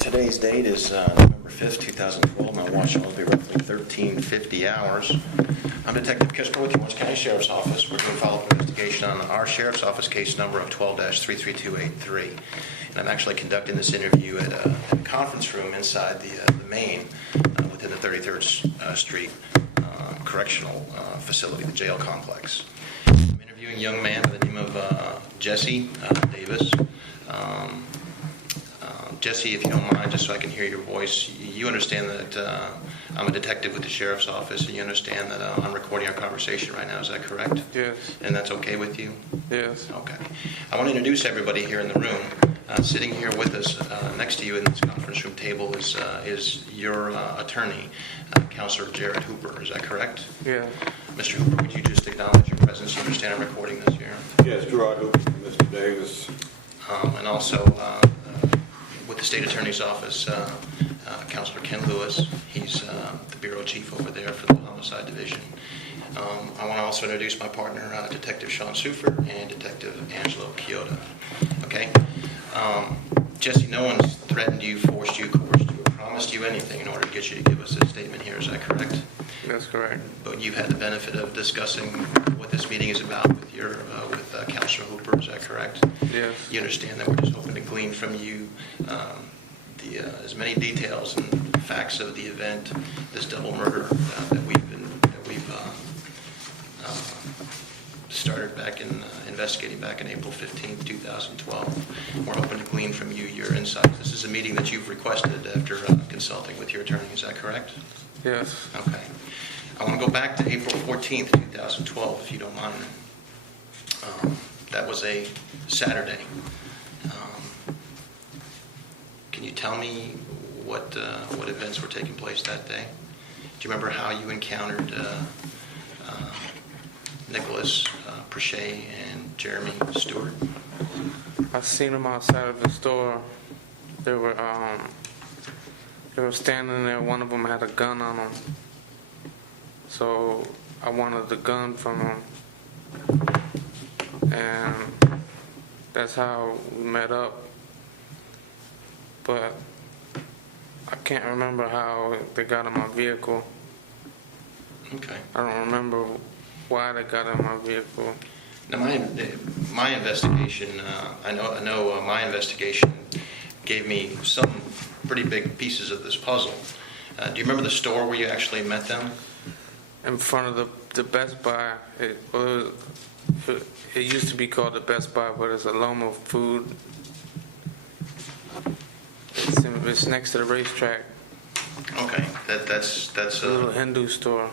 Today's date is November 5th, 2012. My watch will be roughly 1350 hours. I'm Detective Kisper with the Orange County Sheriff's Office. We're doing follow-up investigation on our Sheriff's Office case number of 12-33283. And I'm actually conducting this interview at a conference room inside the main within the 33rd Street Correctional Facility, the jail complex. I'm interviewing a young man by the name of Jesse Davis. Jesse, if you don't mind, just so I can hear your voice, you understand that I'm a detective with the Sheriff's Office, and you understand that I'm recording our conversation right now, is that correct? Yes. And that's okay with you? Yes. Okay. I want to introduce everybody here in the room. Sitting here with us next to you in this conference room table is your attorney, Counselor Jared Hooper, is that correct? Yeah. Mr. Hooper, would you just acknowledge your presence? You understand I'm recording this here? Yes, Gerard Hooper, Mr. Davis. And also with the State Attorney's Office, Counselor Ken Lewis. He's the Bureau Chief over there for the Homicide Division. I want to also introduce my partner, Detective Sean Sufer and Detective Angelo Chioda. Okay? Jesse, no one's threatened you, forced you, coerced you, or promised you anything in order to get you to give us a statement here. Is that correct? That's correct. But you've had the benefit of discussing what this meeting is about with your with Counselor Hooper. Is that correct? Yes. You understand that we're just hoping to glean from you as many details and facts of the event, this double murder that we've started back in investigating back in April 15th, 2012. We're hoping to glean from you your insights. This is a meeting that you've requested after consulting with your attorney. Is that correct? Yes. Okay. I want to go back to April 14th, 2012, if you don't mind. That was a Saturday. Can you tell me what events were taking place that day? Do you remember how you encountered Nicholas Prochet and Jeremy Stewart? I seen them outside of the store. They were standing there. One of them had a gun on them. So I wanted the gun from them, and that's how we met up. But I can't remember how they got in my vehicle. Okay. I don't remember why they got in my vehicle. Now, my investigation, I know my investigation gave me some pretty big pieces of this puzzle. Do you remember the store where you actually met them? In front of the Best Buy. It used to be called the Best Buy, but it's a Loma food. It's next to the racetrack. Okay, that's a little Hindu store.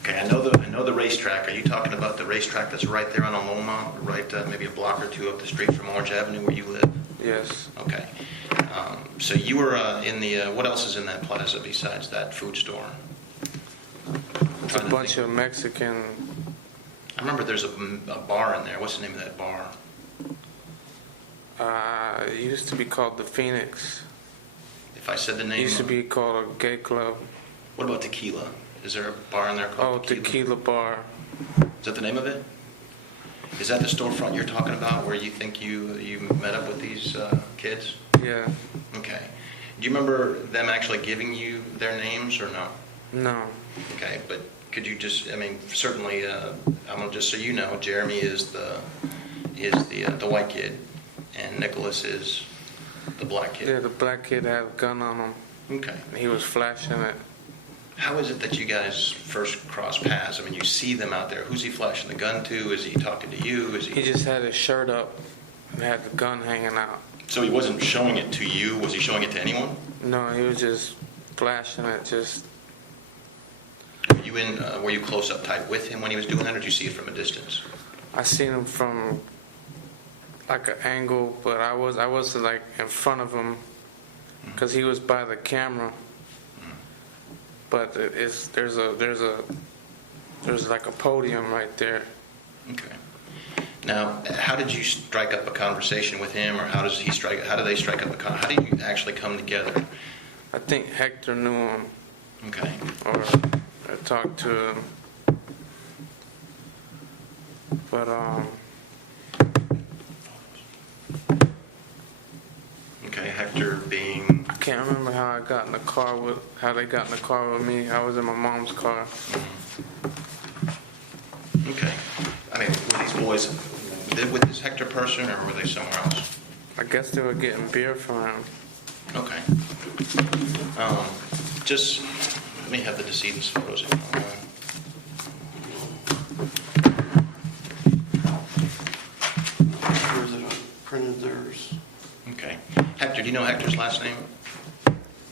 Okay, I know the racetrack. Are you talking about the racetrack that's right there on Loma, right maybe a block or two up the street from Orange Avenue where you live? Yes. Okay. So you were in the, what else is in that plaza besides that food store? It's a bunch of Mexican. I remember there's a bar in there. What's the name of that bar? It used to be called the Phoenix. If I said the name. It used to be called a gay club. What about Tequila? Is there a bar in there called Tequila? Tequila Bar. Is that the name of it? Is that the storefront you're talking about where you think you met up with these kids? Yeah. Okay. Do you remember them actually giving you their names or no? No. Okay, but could you just, I mean, certainly, I'm gonna just so you know, Jeremy is the white kid, and Nicholas is the black kid. Yeah, the black kid had a gun on him. Okay. He was flashing it. How is it that you guys first cross paths? I mean, you see them out there. Who's he flashing the gun to? Is he talking to you? He just had his shirt up and had the gun hanging out. So he wasn't showing it to you. Was he showing it to anyone? No, he was just flashing it. Just. Were you close up tight with him when he was doing that, or did you see it from a distance? I seen him from like an angle, but I was like in front of him because he was by the camera. But there's like a podium right there. Okay. Now, how did you strike up a conversation with him, or how do they strike up a how did you actually come together? I think Hector knew him. Okay. Or I talked to him. But Okay, Hector being can't remember how they got in the car with me. I was in my mom's car. Okay. I mean, were these boys with this Hector person, or were they somewhere else? I guess they were getting beer from him. Okay. Just let me have the decedent's photos if you don't mind. Where's it printed theirs? Okay. Hector, do you know Hector's last name?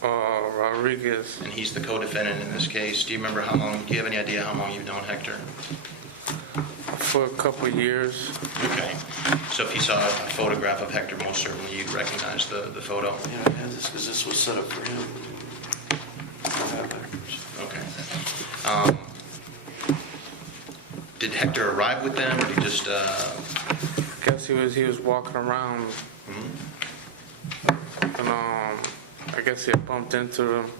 Rodriguez. And he's the co-defendant in this case. Do you remember how long, do you have any idea how long you've known Hector? For a couple years. Okay. So if you saw a photograph of Hector, most certainly you'd recognize the photo. Yeah, I had this because this was set up for him. I have Hector's. Okay. Did Hector arrive with them, or did he just... I guess he was walking around, and I guess he had bumped into them.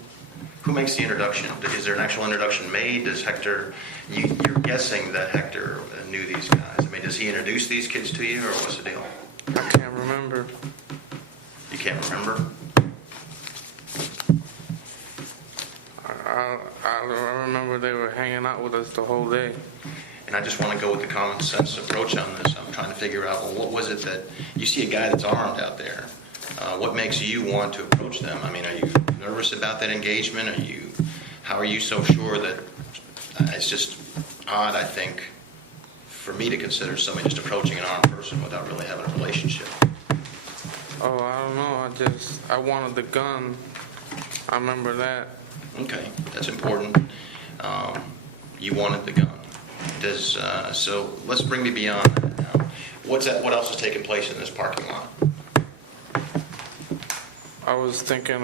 Who makes the introduction? Is there an actual introduction made? Does Hector... You're guessing that Hector knew these guys. I mean, does he introduce these kids to you, or what's the deal? I can't remember. You can't remember? I remember they were hanging out with us the whole day. And I just want to go with the common sense approach on this. I'm trying to figure out, well, what was it that... You see a guy that's armed out there. What makes you want to approach them? I mean, are you nervous about that engagement? How are you so sure that... it's just odd, I think, for me to consider somebody just approaching an armed person without really having a relationship. Oh, I don't know. I wanted the gun. I remember that. Okay, that's important. You wanted the gun. So let's bring me beyond that now. What else is taking place in this parking lot? I was thinking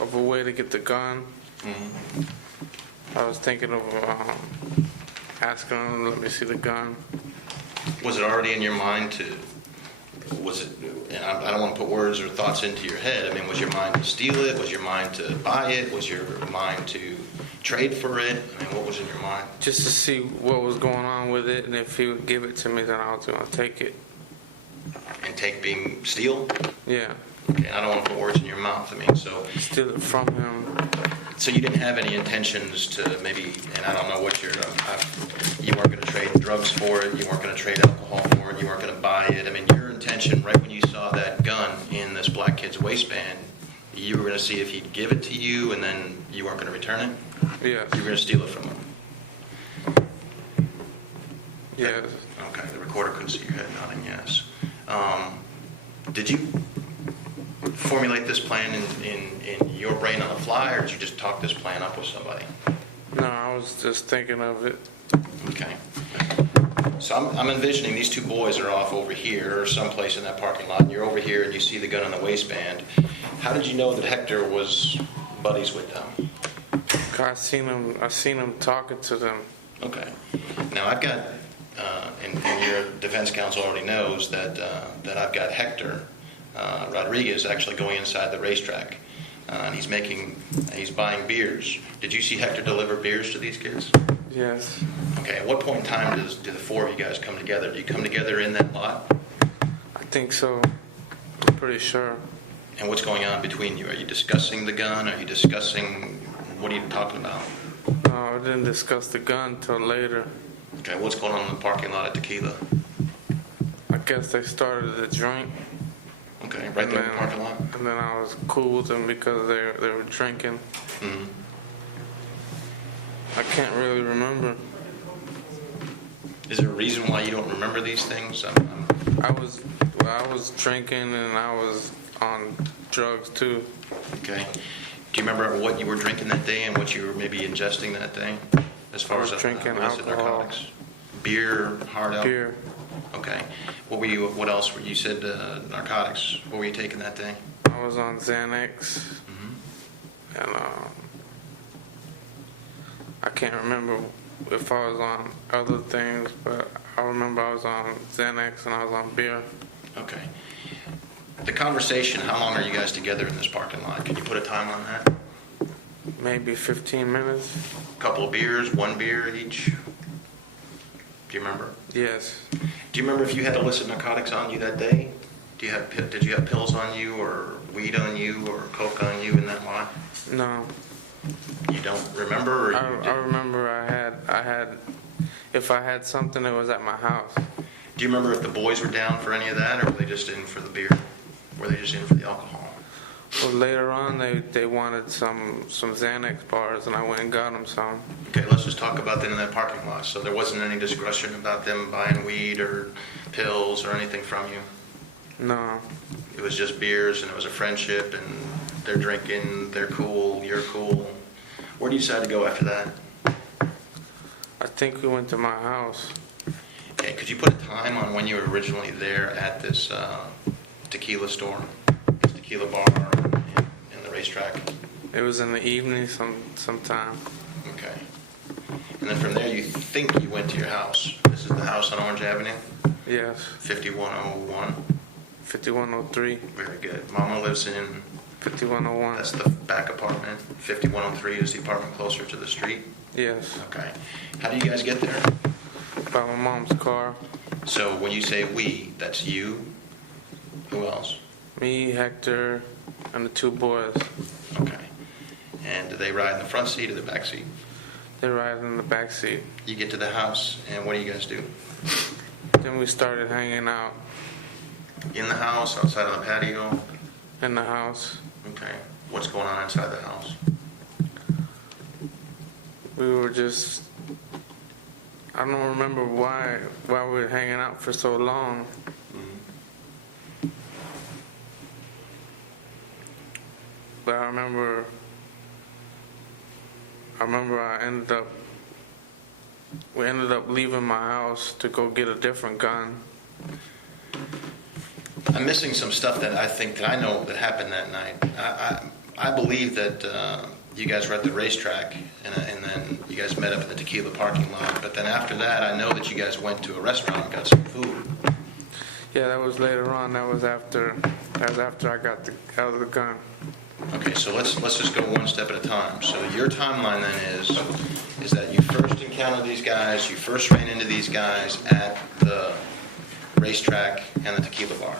of a way to get the gun. Mm-hmm. I was thinking of asking him to let me see the gun. Was it already in your mind and I don't want to put words or thoughts into your head. I mean, was your mind to steal it? Was your mind to buy it? Was your mind to trade for it? I mean, what was in your mind? Just to see what was going on with it, and if he would give it to me, then I was going to take it. And take being steal? Yeah. Okay, I don't want to put words in your mouth. I mean, so... Steal it from him. So you didn't have any intentions to maybe, and I don't know what you weren't going to trade drugs for it, you weren't going to trade alcohol for it, you weren't going to buy it. I mean, your intention right when you saw that gun in this black kid's waistband, you were going to see if he'd give it to you, and then you weren't going to return it? Yes. You were going to steal it from him? Yes. Okay, the recorder couldn't see your head nodding yes. Did you formulate this plan in your brain on the fly, or did you just talk this plan up with somebody? No, I was just thinking of it. Okay. So I'm envisioning these two boys are off over here or someplace in that parking lot, and you're over here and you see the gun on the waistband. How did you know that Hector was buddies with them? I seen him talking to them. Okay. Now I've got, and your defense counsel already knows that I've got Hector Rodriguez actually going inside the racetrack, and he's buying beers. Did you see Hector deliver beers to these kids? Yes. Okay. At what point in time do the four of you guys come together? Do you come together in that lot? I think so. I'm pretty sure. And what's going on between you? Are you discussing the gun? Are you discussing, what are you talking about? No, I didn't discuss the gun till later. Okay. What's going on in the parking lot at Tequila? I guess they started the drink. Okay. Right there in the parking lot? And then I was cool with them because they were drinking. Mm-hmm. I can't really remember. Is there a reason why you don't remember these things? I was drinking and I was on drugs too. Okay. Do you remember what you were drinking that day and what you were maybe ingesting that day? As far I was as drinking illicit alcohol. narcotics? Beer, hard alcohol? Beer. Okay. What else were you said narcotics? What were you taking that day? I was on Xanax. Mm-hmm. And I can't remember if I was on other things, but I remember I was on Xanax and I was on beer. Okay. The conversation, how long are you guys together in this parking lot? Can you put a time on that? Maybe 15 minutes. A couple of beers, one beer each? Do you remember? Yes. Do you remember if you had illicit narcotics on you that day? Did you have pills on you, or weed on you or coke on you in that lot? No. You don't remember, or you I remember I had, if I had something, it was at my house. do you remember if the boys were down for any of that, or were they just in for the beer? Were they just in for the alcohol? Well, later on, they wanted some Xanax bars, and I went and got them some. Okay, let's just talk about that in that parking lot. So there wasn't any discussion about them buying weed or pills or anything from you? No. It was just beers, and it was a friendship, and they're drinking, they're cool, you're cool. Where do you decide to go after that? I think we went to my house. Okay, could you put a time on when you were originally there at this tequila store, this tequila bar in the racetrack? It was in the evening sometime. Okay. And then from there, you think you went to your house. This is the house on Orange Avenue, Yes. 5101. 5103. Very good. Mama lives in, 5101. that's the back apartment. 5103 is the apartment closer to the street. Yes. Okay. How do you guys get there? By my mom's car. So when you say we, that's you? Who else? Me, Hector, and the two boys. Okay. And do they ride in the front seat or the back seat? They ride in the back seat. You get to the house, and what do you guys do? Then we started hanging out In the house, outside on the patio? in the house. Okay. What's going on inside the house? We were just, I don't remember why we were hanging out for so long. But I remember we ended up leaving my house to go get a different gun. I'm missing some stuff that I think that I know that happened that night. I believe that you guys were at the racetrack, and then you guys met up in the tequila parking lot. But then after that, I know that you guys went to a restaurant and got some food. Yeah, that was later on. That was after I got out of the gun. Okay, so let's just go one step at a time. So your timeline then is that you first encountered these guys, you first ran into these guys at the racetrack and the tequila bar.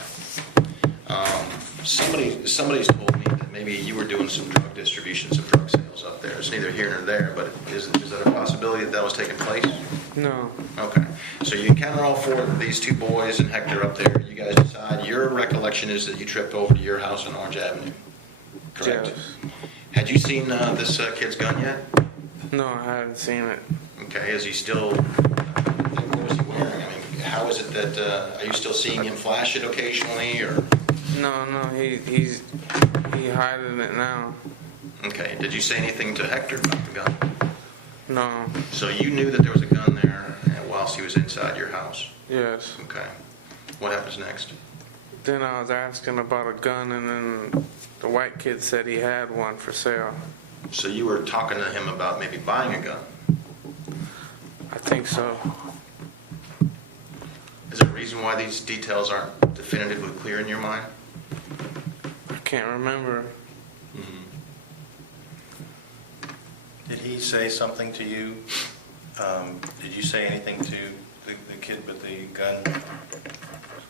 Somebody's told me that maybe you were doing some drug distribution, some drug sales up there. It's neither here nor there, but is that a possibility that was taking place? No. Okay. So you encounter all four of these two boys and Hector up there. You guys decide, your recollection is that you tripped over to your house on Orange Avenue. Correct? Yes. Had you seen this kid's gun yet? No, I hadn't seen it. Okay. Is he still, what was he wearing? I mean, how is it that, are you still seeing him flash it occasionally, or? No, he's hiding it now. Okay. Did you say anything to Hector about the gun? No. So you knew that there was a gun there whilst he was inside your house? Yes. Okay. What happens next? Then I was asking about a gun, and then the white kid said he had one for sale. So you were talking to him about maybe buying a gun? I think so. Is there a reason why these details aren't definitively clear in your mind? I can't remember. Did he say something to you? Did you say anything to the kid with the gun?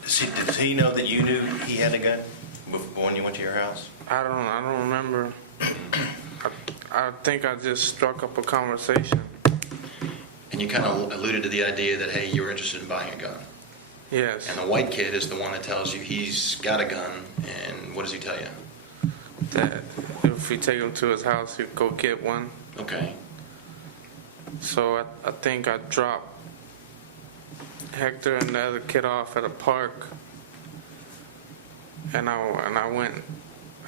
Does he know that you knew he had a gun when you went to your house? I don't remember. I think I just struck up a conversation. And you kind of alluded to the idea that, hey, you were interested in buying a gun. Yes. And the white kid is the one that tells you he's got a gun, and what does he tell you? That if we take him to his house, he'd go get one. Okay. So I think I dropped Hector and the other kid off at a park, and I went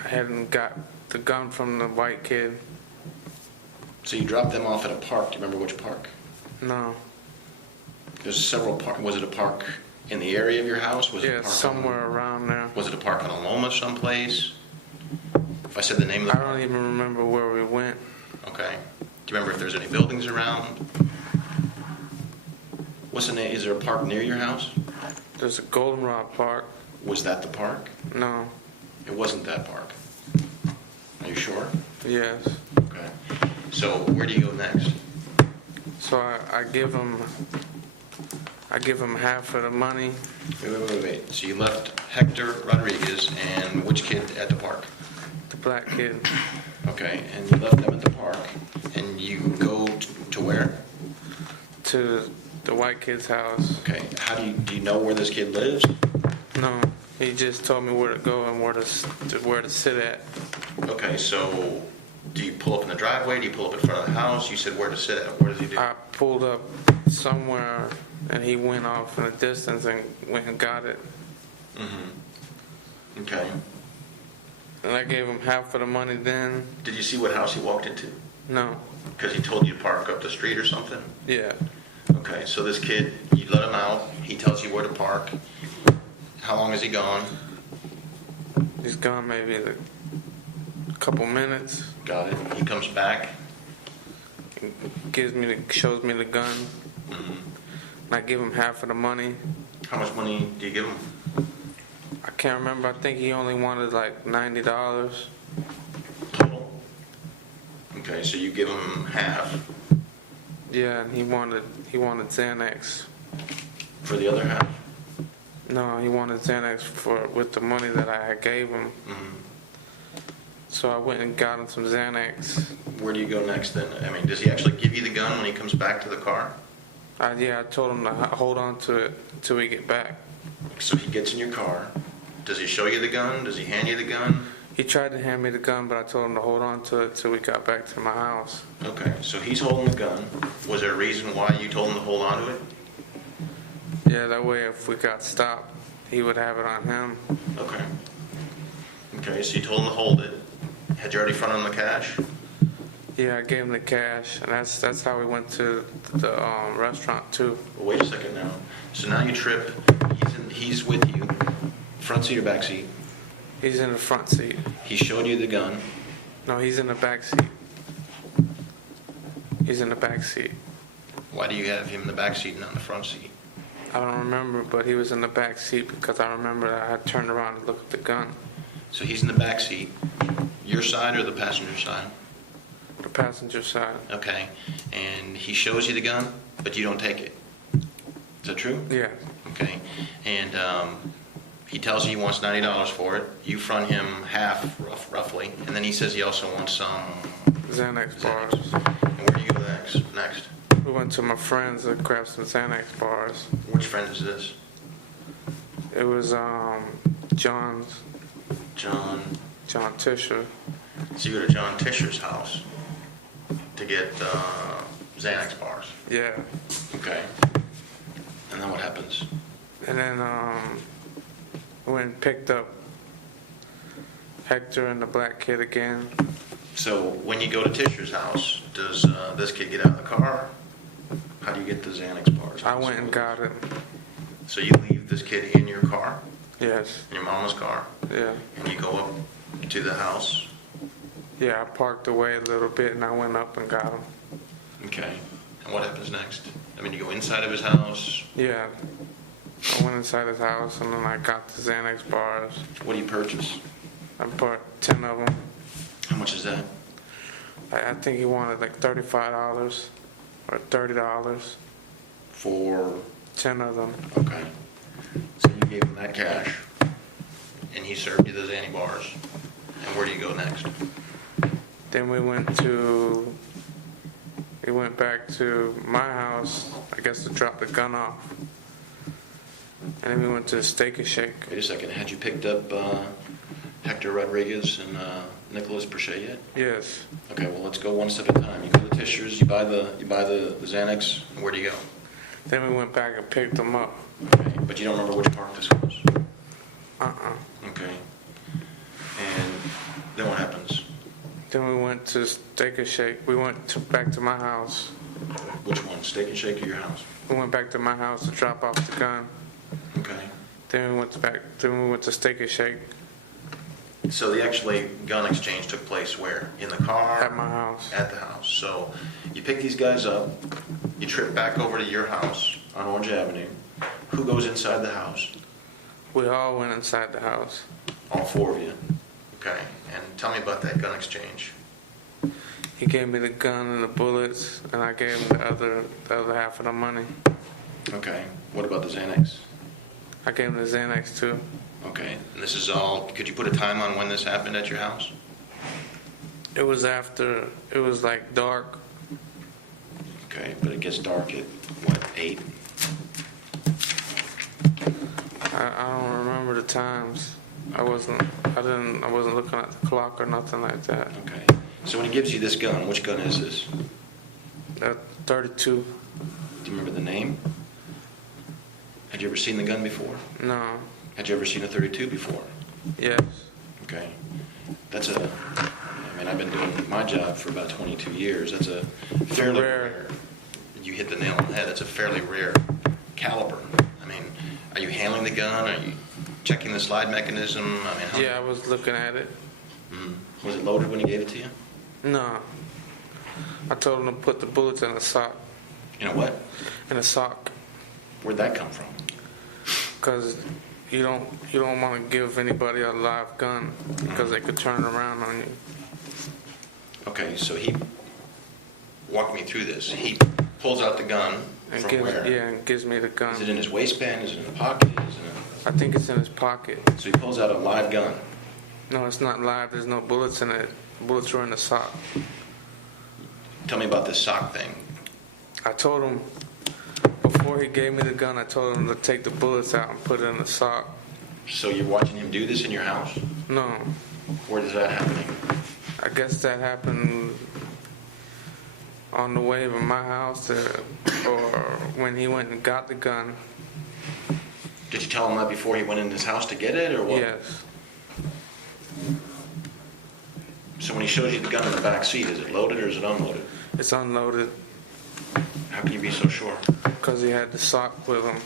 ahead and got the gun from the white kid. So you dropped them off at a park. Do you remember which park? No. There's several parks. Was it a park in the area of your house? Was it a Yeah, park somewhere around there. Was it a park on Aloma someplace? If I said the name of the I park. don't even remember where we went. Okay. Do you remember if there's any buildings around? What's the name? Is there a park near your house? There's a goldenrod park. Was that the park? No. It wasn't that park. Are you sure? Yes. Okay. So where do you go next? So I give him I give him half of the money. Wait. So you left Hector Rodriguez and which kid at the park? The black kid. Okay, and you left them at the park, and you go to where? To the white kid's house. Okay, how do you know where this kid lives? No, he just told me where to go and where to sit at. Okay, so do you pull up in the driveway? Do you pull up in front of the house? You said where to sit at. What does he do? I pulled up somewhere and he went off in the distance and went and got it. Mm-hmm. Okay. And I gave him half of the money then. Did you see what house he walked into? No. Because he told you to park up the street or something? Yeah. Okay, so this kid, you let him out. He tells you where to park. How long is he gone? He's gone maybe a couple minutes. Got it. He comes back. Shows me the gun. Mm-hmm. And I give him half of the money. How much money do you give him? I can't remember. I think he only wanted like $90. Total? Okay, so you give him half. Yeah, and he wanted Xanax. For the other half? No, he wanted Xanax with the money that I had gave him. Mm-hmm. So I went and got him some Xanax. Where do you go next then? I mean, does he actually give you the gun when he comes back to the car? I told him to hold on to it until we get back. So he gets in your car. Does he show you the gun? Does he hand you the gun? He tried to hand me the gun, but I told him to hold on to it till we got back to my house. Okay, so he's holding the gun. Was there a reason why you told him to hold on to it? Yeah, that way if we got stopped, he would have it on him. Okay. Okay, so you told him to hold it. Had you already fronted him the cash? Yeah, I gave him the cash, and that's how we went to the restaurant too. Well, wait a second now. So now you trip. He's with you. Front seat or back seat? He's in the front seat. He showed you the gun. No, he's in the back seat. He's in the back seat. Why do you have him in the back seat and not in the front seat? I don't remember, but he was in the back seat because I remember that I had turned around and looked at the gun. So he's in the back seat. Your side or the passenger side? The passenger side. Okay. And he shows you the gun, but you don't take it. Is that true? Yeah. Okay. And he tells you he wants $90 for it. You front him half, roughly. And then he says he also wants some Xanax bars. And where do you go next? We went to my friend's to grab some Xanax bars. Which friend is this? It was John's. John Tisher. So you go to John Tisher's house to get Xanax bars. Yeah. Okay. And then what happens? And then we went and picked up Hector and the black kid again. So when you go to Tisher's house, does this kid get out of the car? How do you get the Xanax bars? I went and got it. So you leave this kid in your car, Yes. in your mama's car, Yeah. and you go up to the house? Yeah, I parked away a little bit and I went up and got him. Okay. And what happens next? I mean, you go inside of his house. Yeah. I went inside his house and then I got the Xanax bars. What do you purchase? I bought 10 of them. How much is that? I think he wanted like $35 or $30. For, 10 of them. okay. So you gave him that cash, and he served you the Xanny bars. And where do you go next? Then we went back to my house, I guess, to drop the gun off. And then we went to Steak and Shake. Wait a second. Had you picked up Hector Rodriguez and Nicholas Perchet yet? Yes. Okay, well, let's go one step at a time. You go to Tisher's, you buy the Xanax, and where do you go? Then we went back and picked them up. Okay, but you don't remember which park this was? Okay. And then what happens? Then we went to Steak and Shake. We went back to my house. Which one, Steak and Shake or your house? We went back to my house to drop off the gun. Okay. Then we went to Steak and Shake So the actually gun exchange took place where? In the car? at my house. At the house. So you pick these guys up, you trip back over to your house on Orange Avenue. Who goes inside the house? We all went inside the house. All four of you. Okay. And tell me about that gun exchange. He gave me the gun and the bullets, and I gave him the other half of the money. Okay. What about the Xanax? I gave him the Xanax too. Okay. And this is all, could you put a time on when this happened at your house? It was after, it was like dark. Okay, but it gets dark at, what, 8? I don't remember the times. I wasn't looking at the clock or nothing like that. Okay. So when he gives you this gun, which gun is this? That 32. Do you remember the name? Had you ever seen the gun before? No. Had you ever seen a 32 before? Yes. Okay. That's a, I mean, I've been doing my job for about 22 years. That's a fairly rare. You hit the nail on the head. That's a fairly rare caliber. I mean, are you handling the gun? Are you checking the slide mechanism? I mean, how? Yeah, I was looking at it. Was it loaded when he gave it to you? No. I told him to put the bullets in a sock. You know what? In a sock. Where'd that come from? Because you don't want to give anybody a live gun because they could turn around on you. Okay, so he walked me through this. He pulls out the gun And from where? and gives me the gun. Is it in his waistband? Is it in the pocket? Is it I think it's in his pocket. So he pulls out a live gun. No, it's not live. There's no bullets in it. Bullets were in the sock. Tell me about this sock thing. I told him, before he gave me the gun, I told him to take the bullets out and put it in the sock. So you're watching him do this in your house? No. Where is that happening? I guess that happened on the way from my house or when he went and got the gun. Did you tell him that before he went in his house to get it, or what? Yes. So when he shows you the gun in the back seat, is it loaded or is it unloaded? It's unloaded How can you be so sure? because he had the sock with him.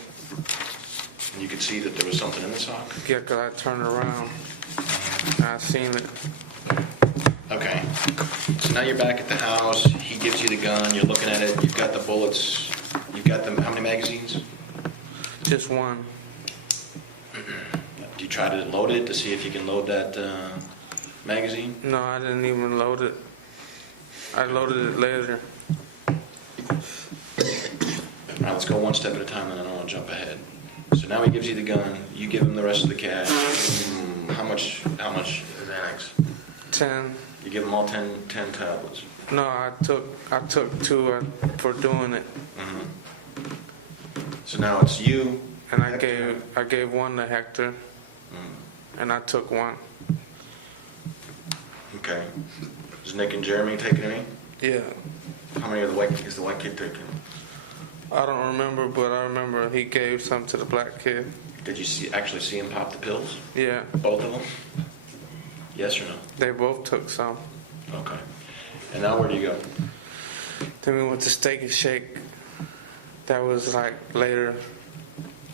And you could see that there was something in the sock? Yeah, because I turned around and I seen it. Okay. So now you're back at the house. He gives you the gun. You're looking at it. You've got the bullets. You've got them. How many magazines? Just one. Do you try to load it to see if you can load that magazine? No, I didn't even load it. I loaded it later. All right, let's go one step at a time, and I don't want to jump ahead. So now he gives you the gun. You give him the rest of the cash. How much Xanax? 10. You give him all 10 tablets. No, I took 2 for doing it, So now it's you. and I gave 1 to Hector, and I took 1. Okay. Is Nick and Jeremy taking any? Yeah. How many is the white kid taking? I don't remember, but I remember he gave some to the black kid. Did you actually see him pop the pills? Yeah. Both of them? Yes or no? They both took some. Okay. And now where do you go? Then we went to Steak and Shake. That was like later.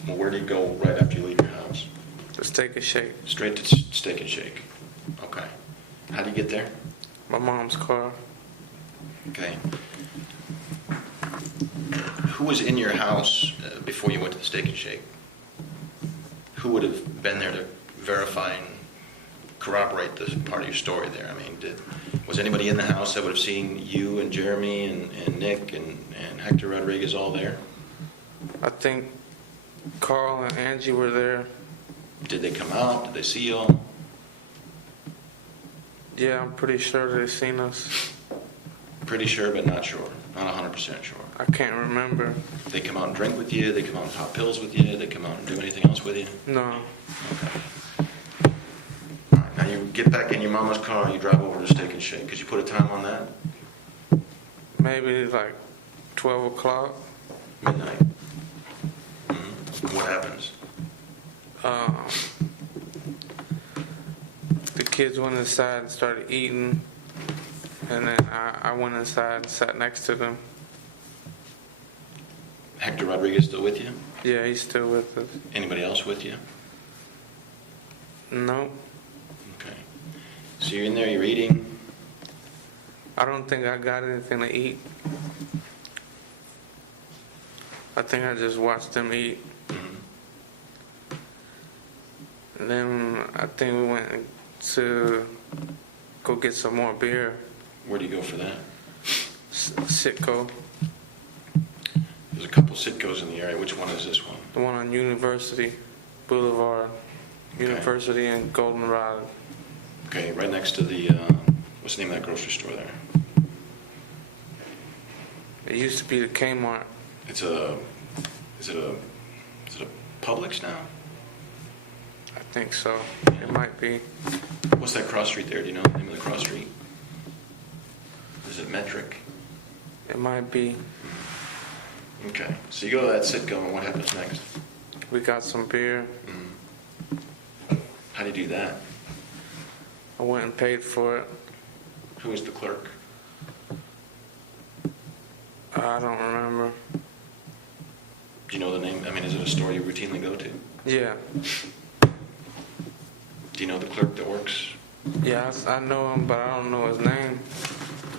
Well, where do you go right after you leave your house? The Steak and Shake. Straight to Steak and Shake. Okay. How do you get there? My mom's car. Okay. Who was in your house before you went to the Steak and Shake? Who would have been there to verify and corroborate this part of your story there? I mean, was anybody in the house that would have seen you and Jeremy and Nick and Hector Rodriguez all there? I think Carl and Angie were there. Did they come out? Did they see you all? Yeah, I'm pretty sure they seen us. Pretty sure, but not sure. Not 100% sure. I can't remember. They come out and drink with you? They come out and pop pills with you? They come out and do anything else with you? No. Okay. All right, now you get back in your mama's car, you drive over to Steak and Shake. Could you put a time on that? Maybe like 12 o'clock. Midnight. What happens? The kids went inside and started eating, and then I went inside and sat next to them. Hector Rodriguez still with you? Yeah, he's still with us. Anybody else with you? No, Okay. So you're in there, you're eating. I don't think I got anything to eat. I think I just watched them eat. And then I think we went to go get some more beer. Where do you go for that? Sitco. There's There's a couple Citgos in the area. Which one is this one? The one on University Boulevard, Okay. University and Goldenrod. Okay, right next to the, what's the name of that grocery store there? It used to be the Kmart. Is it a Publix now? I think so. It might be. What's that cross street there? Do you know the name of the cross street? Is it Metric? It might be. Okay, so you go to that Citgo, and what happens next? We got some beer. How do you do that? I went and paid for it. Who is the clerk? I don't remember. Do you know the name? I mean, is it a store you routinely go to? Yeah. Do you know the clerk that works? Yeah, I know him, but I don't know his name.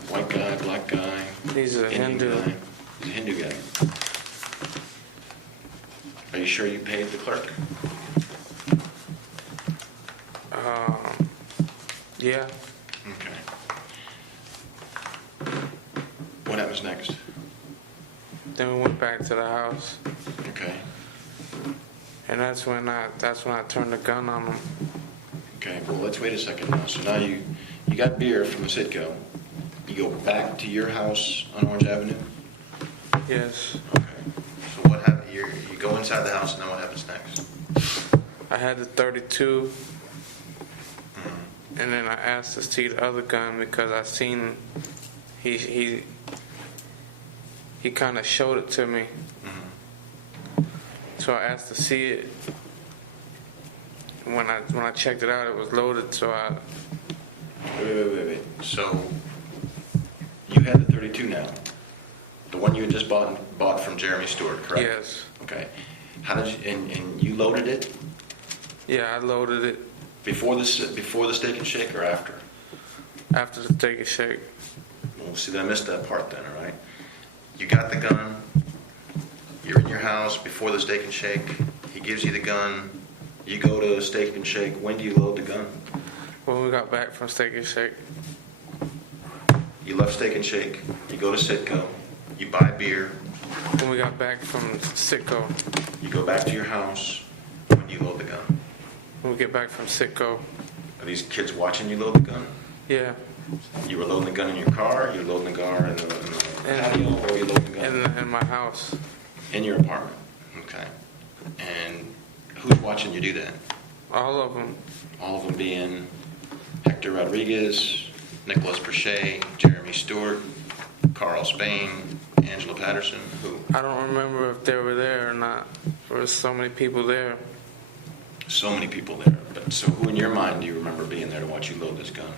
White guy, black guy? He's a Indian Hindu. guy? He's a Hindu guy. Are you sure you paid the clerk? Yeah. Okay. What happens next? Then we went back to the house, Okay. and that's when I turned the gun on him. Okay, well, let's wait a second now. So now you got beer from the Citgo. You go back to your house on Orange Avenue? Yes. Okay. So what happened? You go inside the house, and then what happens next? I had the 32, and then I asked to see the other gun because I seen he kind of showed it to me. So I asked to see it. When I checked it out, it was loaded. So Wait. So you had the 32 now, the one you had just bought from Jeremy Stewart, correct? yes, Okay. How did you? And you loaded it yeah, I loaded it before the Steak and Shake or after? after the Take a Shake. Well, see, I missed that part then. All right. You got the gun. You're in your house before the Steak and Shake. He gives you the gun. You go to Steak and Shake. When do you load the gun? When we got back from Take a Shake, You left Steak and Shake. You go to Citgo. You buy beer. when we got back from Sitco, You go back to your house. When you load the gun. when we get back from Sitco, Are these kids watching you load the gun? yeah, You were loading the gun in your car. You were loading the car in the patio, or were you loading the gun in my house, in your apartment? Okay. And who's watching you do that? all of them. All of them being Hector Rodriguez, Nicholas Perche, Jeremy Stewart, Carl Spain, Angela Patterson. Who? I don't remember if they were there or not. There was so many people there. So many people there. But so who in your mind do you remember being there to watch you load this gun?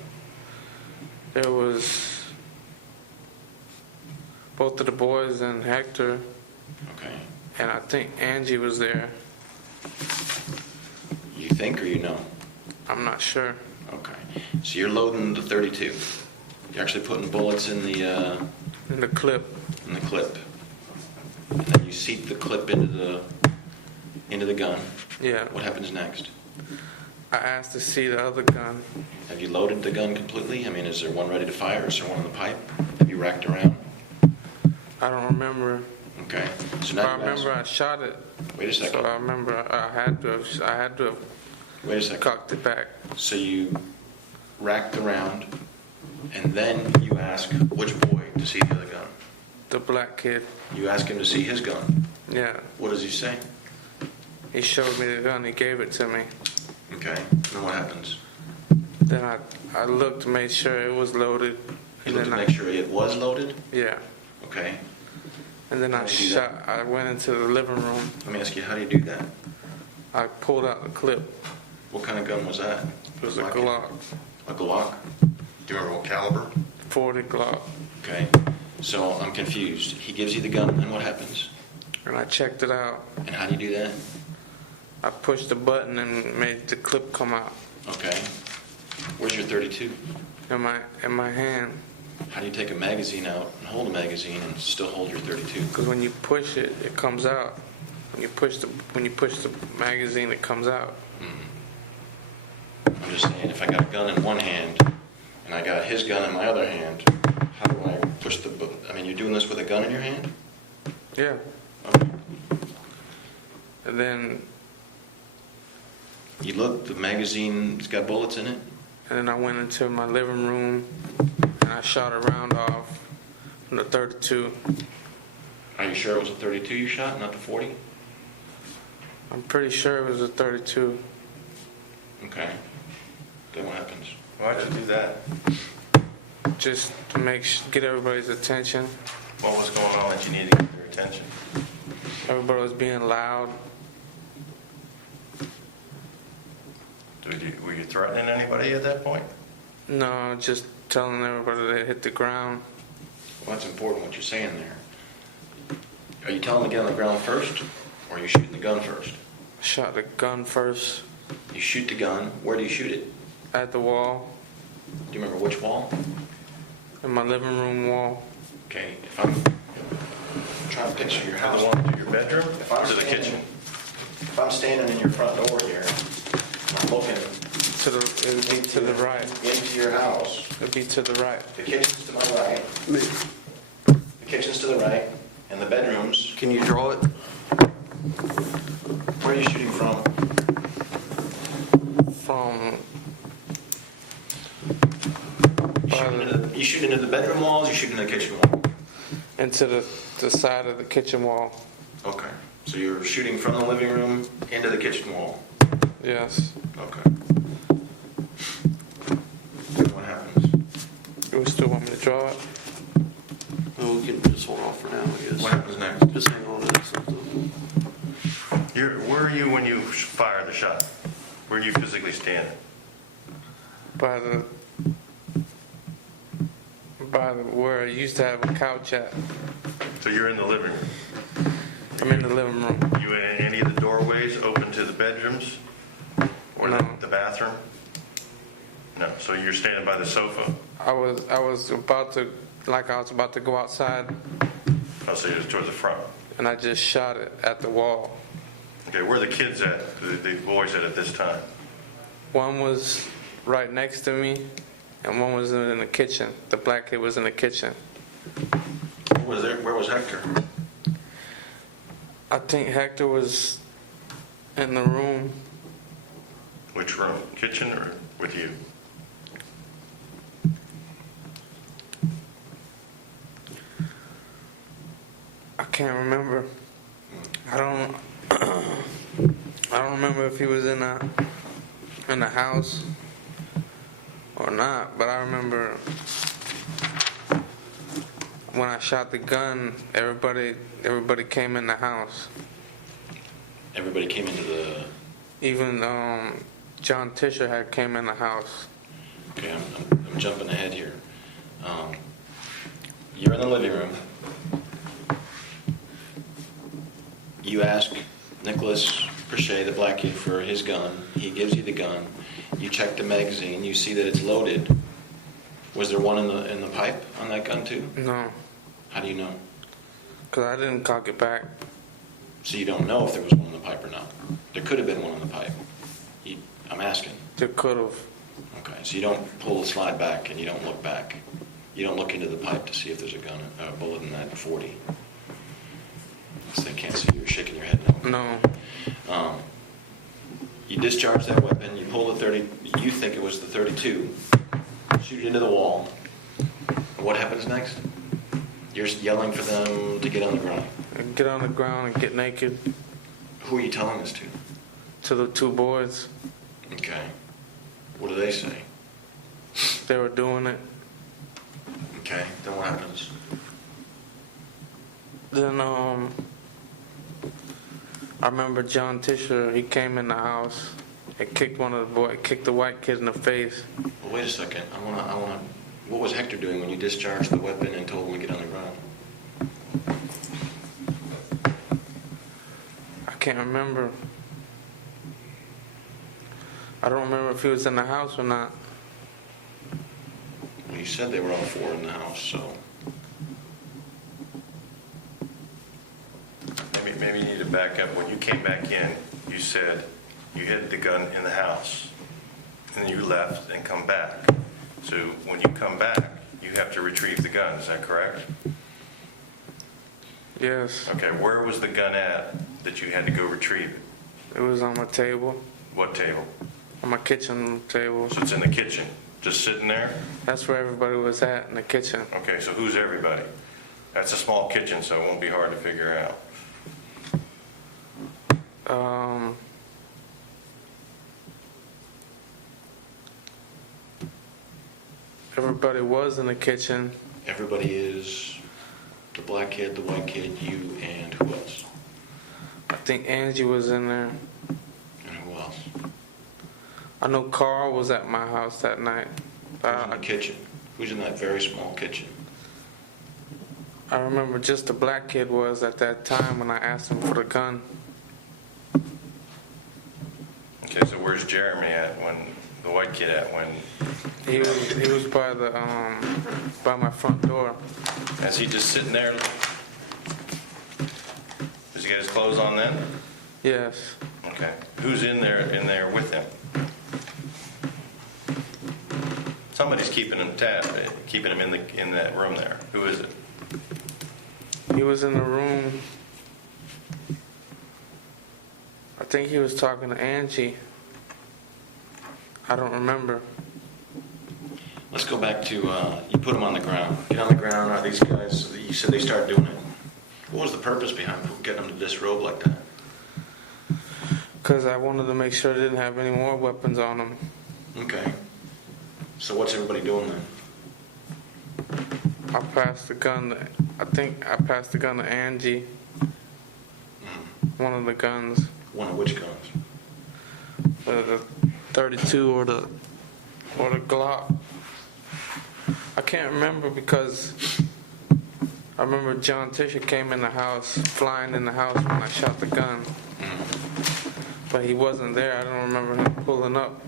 There was both of the boys and Hector, Okay. and I think Angie was there. You think or you know? I'm not sure. Okay. So you're loading the 32. You're actually putting bullets in the In the clip, clip. And then you seat the clip into the gun. yeah. What happens next? I asked to see the other gun. Have you loaded the gun completely? I mean, is there one ready to fire? Is there one in the pipe? Have you racked around? I don't remember. Okay. So But I now you remember ask, I shot it. wait a So second. I remember I had to have Wait a second. cocked it back. So you racked the round, and then you ask which boy to see the other gun. The black kid. You ask him to see his gun. Yeah. What does he say? He showed me the gun. He gave it to me. Okay. Then what happens? Then I looked to make sure it was loaded. You And looked to then make sure it was loaded? yeah. Okay. And then How I do you do that? shot. I went into the living room. Let me ask you, how do you do that? I pulled out the clip. What kind of gun was that? It was a Glock? Glock, A Glock? Do you remember what caliber? 40 Glock. Okay. So I'm confused. He gives you the gun, and what happens? And I checked it out. And how do you do that? I pushed the button and made the clip come out Okay. Where's your 32? in my hand. How do you take a magazine out and hold a magazine and still hold your 32? Because when you push it, it comes out. When you push the magazine, it comes out. I'm just saying, if I got a gun in one hand and I got his gun in my other hand, how do I push the? I mean, you're doing this with a gun in your hand? Yeah. Okay. And then You looked, the magazine's got bullets in it? I went into my living room and I shot a round off from the 32. Are you sure it was a 32 you shot, not the 40? I'm pretty sure it was a 32. Okay. Then what happens? Why'd you do that? Just to get everybody's attention. What was going on that you needed to get their attention? Everybody was being loud. Were you threatening anybody at that point? No, just telling everybody to hit the ground. Well, that's important what you're saying there. Are you telling them to get on the ground first, or are you shooting the gun first? Shot the gun first You shoot the gun. Where do you shoot it? at the wall, Do you remember which wall? in my living room wall. Okay, if I'm trying to picture your The house. one to your bedroom, If I'm to the standing- kitchen? If I'm standing in your front door here, I'm looking It would be to the right. into your house. It'd be to the right. The kitchen's to my right. The kitchen's to the right, and the bedrooms. Can you draw it? Where are you shooting from? From You shooting into the bedroom walls, you shooting into the kitchen wall? into the side of the kitchen wall. Okay. So you're shooting from the living room into the kitchen wall? Yes. Okay. Then what happens? You still want me to draw it? Well, we can just hold off for now, I guess. What happens next? Just hang on to this. Where are you when you fire the shot? Where are you physically standing? By the where I used to have a couch at. So you're in the living room. I'm in the living room. You in any of the doorways open to the bedrooms? Or No. the bathroom? No, so you're standing by the sofa. I was about to go outside, Oh, so you're towards the front. and I just shot it at the wall. Okay, where are the kids at, the boys at this time? One was right next to me, and one was in the kitchen. The black kid was in the kitchen. Where was Hector? I think Hector was in the room. Which room? Kitchen or with you? I can't remember. I don't remember if he was in the house or not, but I remember when I shot the gun, everybody came in the house. Everybody came into the... Even John Tisher had came in the house. Okay, I'm jumping ahead here. You're in the living room. You ask Nicholas Prochet, the black kid, for his gun. He gives you the gun. You check the magazine. You see that it's loaded. Was there one in the pipe on that gun too? No, How do you know? because I didn't cock it back. So you don't know if there was one in the pipe or not. There could have been one in the pipe. I'm asking. There could have. Okay, so you don't pull the slide back and you don't look back. You don't look into the pipe to see if there's a bullet in that 40. So they can't see you. You're shaking your head no. No, You discharge that weapon. You pull the 30. You think it was the 32. Shoot it into the wall. And what happens next? You're yelling for them to get on the ground. get on the ground and get naked. Who are you telling this to? To the two boys, Okay. What do they say? they were doing it. Okay. Then what happens? Then I remember John Tisher. He came in the house and kicked kicked the white kid in the face. Well, wait a second. I wanna. What was Hector doing when you discharged the weapon and told him to get on the ground? I can't remember. I don't remember if he was in the house or not. Well, you said they were all four in the house, so. Maybe you need to back up. When you came back in, you said you hid the gun in the house, and then you left and come back. So when you come back, you have to retrieve the gun. Is that correct? Yes. Okay, where was the gun at that you had to go retrieve it? It was on my table, What table? on my kitchen table. So it's in the kitchen, just sitting there? That's where everybody was at, in the kitchen. Okay, so who's everybody? That's a small kitchen, so it won't be hard to figure out. Everybody was in the kitchen. Everybody is the black kid, the white kid, you, and who else? I think Angie was in there. And who else? I know Carl was at my house that night. Who's in the kitchen? Who's in that very small kitchen? I remember just the black kid was at that time when I asked him for the gun. Okay, so where's Jeremy at when, the white kid at when, He was by the by my front door. is he just sitting there? Does he get his clothes on then? Yes. Okay, who's in there with him? Somebody's keeping him keeping him in that room there. Who is it? He was in the room. I think he was talking to Angie. I don't remember. Let's go back to, you put them on the ground. Get on the ground, are these guys, you said they started doing it. What was the purpose behind getting them to disrobe like that? Because I wanted to make sure they didn't have any more weapons on them. Okay. So what's everybody doing then? I passed the gun to, I think I passed the gun to Angie. One of the guns. One of which guns? The 32 or the Glock. I can't remember because I remember John Tisher came in the house, flying in the house when I shot the gun. But he wasn't there. I don't remember him pulling up.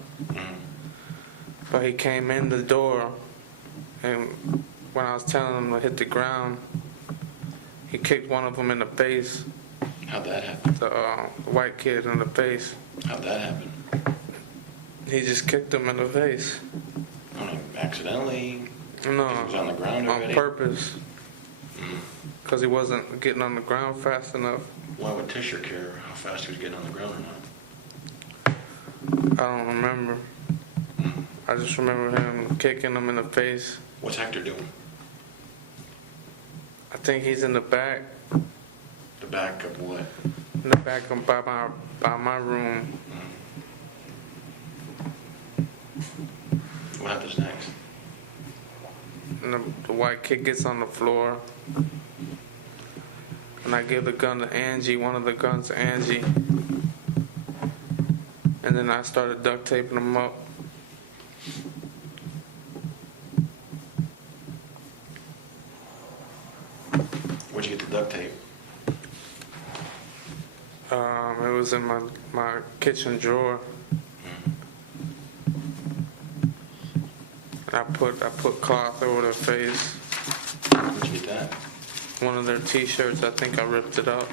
But he came in the door, and when I was telling him to hit the ground, he kicked one of them in the face, How'd that happen? the white kid in the face. How'd that happen? He just kicked him in the face. I don't know, accidentally? No, He was on the ground on already? purpose. Because he wasn't getting on the ground fast enough. Why would Tisher care how fast he was getting on the ground or not? I don't remember. I just remember him kicking him in the face. What's Hector doing? I think he's in the back. The back of what? In the back of by my room. What happens next? And the white kid gets on the floor. And I give the gun to Angie, one of the guns to Angie. And then I started duct taping them up. Where'd you get the duct tape? It was in my kitchen drawer. And I put cloth over their face. Where'd you get that? One of their t-shirts, I think I ripped it up.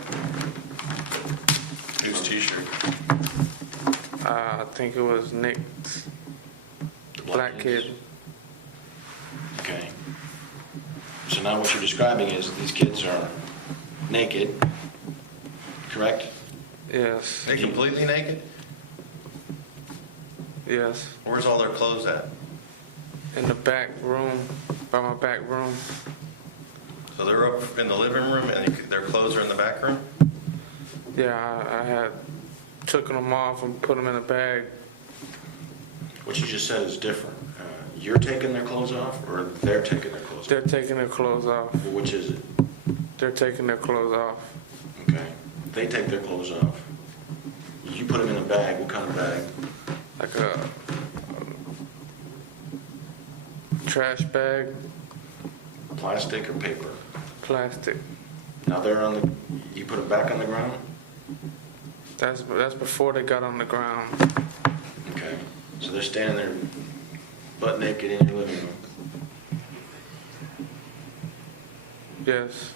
Whose t-shirt? I think it was Nick's. The Black kid. kids? Okay. So now what you're describing is these kids are naked, correct? Yes. They completely naked? Yes. Where's all their clothes at? In the back room, by my back room. So they're up in the living room and their clothes are in the back room? Yeah, I had taken them off and put them in a bag. What you just said is different. You're taking their clothes off or they're taking their clothes They're taking their clothes off. off? Which is it? They're taking their clothes off. Okay. They take their clothes off. You put them in a bag. What kind of bag? Like a trash bag, Plastic or paper? plastic. Now they're on the, you put them back on the ground? That's before they got on the ground. Okay. So they're standing there butt naked in your living room. Yes.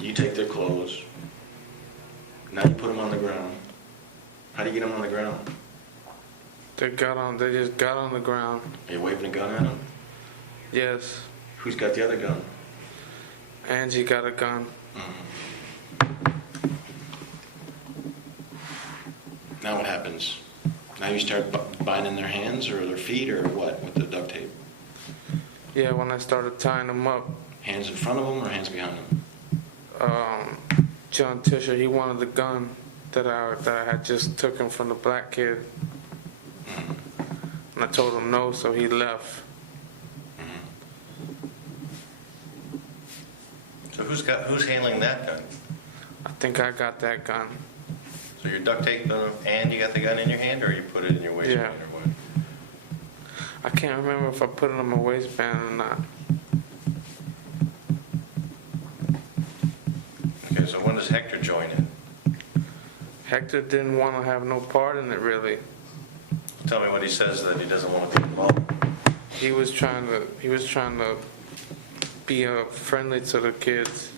You take their clothes. Now you put them on the ground. How do you get them on the ground? They just got on the ground. Are you waving a gun at them? Yes. Who's got the other gun? Angie got a gun. Now what happens? Now you start binding their hands or their feet or what with the duct tape? Yeah, when I started tying them up, Hands in front of them or hands behind them? John Tisher, he wanted the gun that I had just taken from the black kid. And I told him no, so he left. So who's handling that gun? I think I got that gun. So you're duct taping them and you got the gun in your hand, or you put it in your waistband, Yeah. or what? I can't remember if I put it on my waistband or not. Okay, so when does Hector join in? Hector didn't want to have no part in it, really. Tell me what he says that he doesn't want to be involved. He was trying to be friendly to the kids.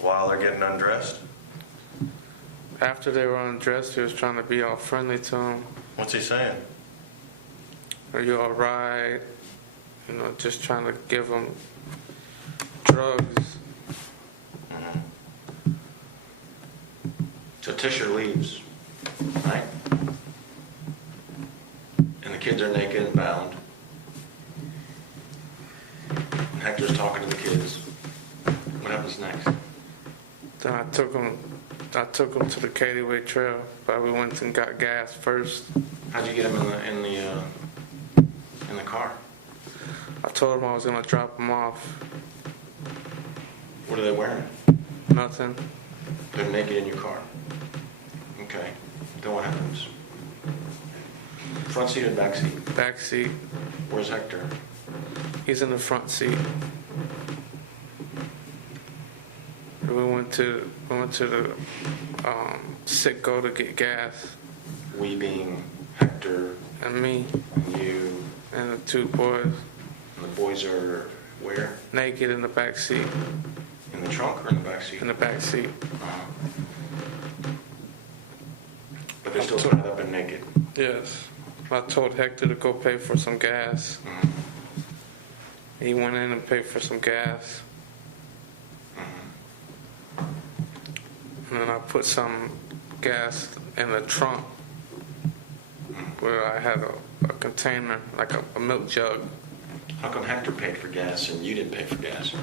While they're getting undressed? After they were undressed, he was trying to be all friendly to them. What's he saying? Are you all right? You know, just trying to give them drugs. So Tisher leaves, right? And the kids are naked and bound. And Hector's talking to the kids. What happens next? Then I took them to the Cady Way Trail, but we went and got gas first. How'd you get him in the car? I told him I was gonna drop them off. What are they wearing? Nothing. They're naked in your car. Okay. Then what happens? Front seat or back seat? Back seat. Where's Hector? He's in the front seat. We went to the Citgo to get gas, We being Hector and me and you, and the two boys and the boys are where? naked in the back seat. In the trunk or in the back seat? In the back seat. Uh-huh. But they're still tied up and naked. Yes. I told Hector to go pay for some gas. Mhm. He went in and paid for some gas. And then I put some gas in the trunk where I had a container, like a milk jug, How come Hector paid for gas and you didn't pay for gas?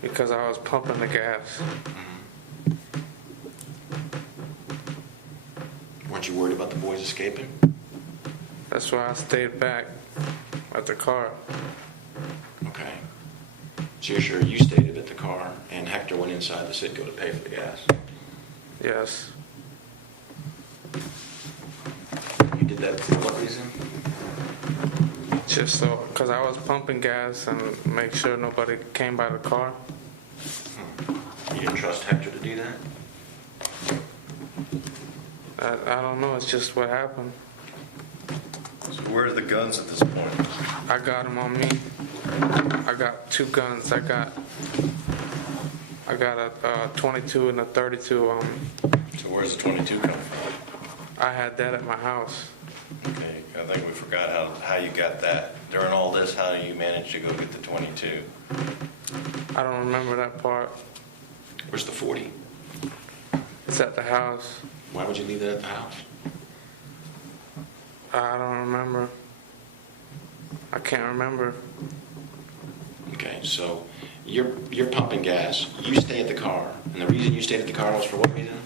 because I was pumping the gas. Weren't you worried about the boys escaping? That's why I stayed back at the car. Okay. So you're sure you stayed at the car and Hector went inside the Citgo to pay for the gas? Yes. You did that for what reason? Just so, because I was pumping gas and make sure nobody came by the car. You didn't trust Hector to do that? I don't know, it's just what happened. So where's the guns at this point? I got them on me. I got two guns. I got a 22 and a 32 on me. So where's the 22 come from? I had that at my house. Okay, I think we forgot how you got that. During all this, how you managed to go get the 22? I don't remember that part. Where's the 40? It's at the house. Why would you leave that at the house? I don't remember. I can't remember. Okay, so you're pumping gas. You stay at the car. And the reason you stayed at the car was for what reason?